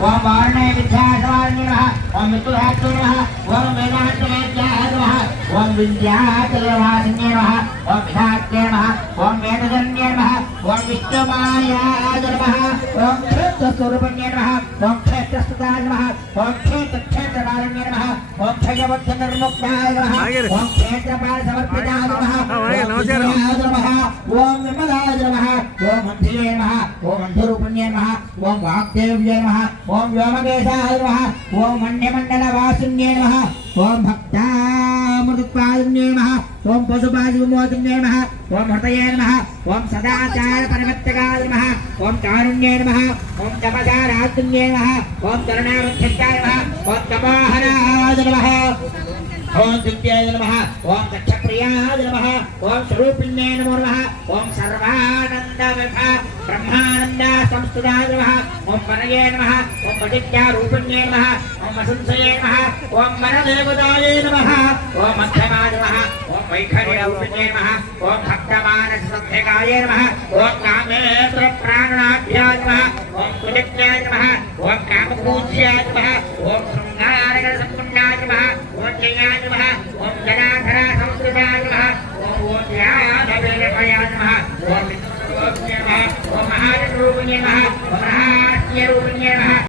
ఓం వారణే విద్యాధవారిణ్యే నమః ఓం మిత్రుహాత్రే నమః ఓం వేదాంతవేద్యాయ నమః ఓం విద్యాచలవాసిన్యే నమః ఓం విధాత్రే నమః ఓం వేదజన్యే నమః ఓం విష్ణుమాయాయ నమః ఓం క్షేత్రస్వరూపిణ్యే నమః ఓం క్షేత్రస్థితాయ నమః ఓం క్షేత్రకారణ్యే నమః ఓం క్షయవచ్చనిర్ముక్తాయ నమః ఓం క్షేత్రపాల సమర్పితాయ నమః ఓం విమలాయ నమః ఓం మంత్రియే నమః ఓం మంత్రరూపిణ్యే నమః ఓం వాగ్దేవ్యే నమః ఓం వ్యోమకేశాయ నమః ఓం మన్యమండలవాసిన్యే నమః ఓం భక్తామృతపాదిన్యే నమః ఓం పశుపాశివిమోచన్యే నమః ఓం హృతయే నమః ఓం సదాచార పరివర్తకాయ నమః ఓం కారుణ్యే నమః ఓం తపసారాత్మన్యే నమః ఓం కరుణావృద్ధికాయ నమః ఓం తపోహరాయ నమః ఓం దివ్యాయ నమః ఓం దక్షప్రియాయ నమః ఓం స్వరూపిణ్యే నమో నమః ఓం సర్వానంద బ్రహ్మానంద సంస్థితాయ నమః ఓం వరయే నమః ఓం ప్రతిజ్ఞారూపిణ్యే నమః ఓం వసుంసయే నమః ఓం వరదేవతాయ నమః ఓం మధ్యమాయ నమః ఓం వైఖరిరూపిణ్యే నమః ఓం భక్తమానససంధ్యకాయ నమః ఓం కామేశ్వర ప్రాణనాభ్యాయ నమః ఓం ప్రతిజ్ఞాయ నమః ఓం కామపూజ్యాయ నమః ఓం శృంగారగణ సంపూర్ణాయ నమః ఓం జయాయ నమః ఓం జనాధర సంస్కృతాయ నమః ఓం యాదవేలకాయ నమః ఓం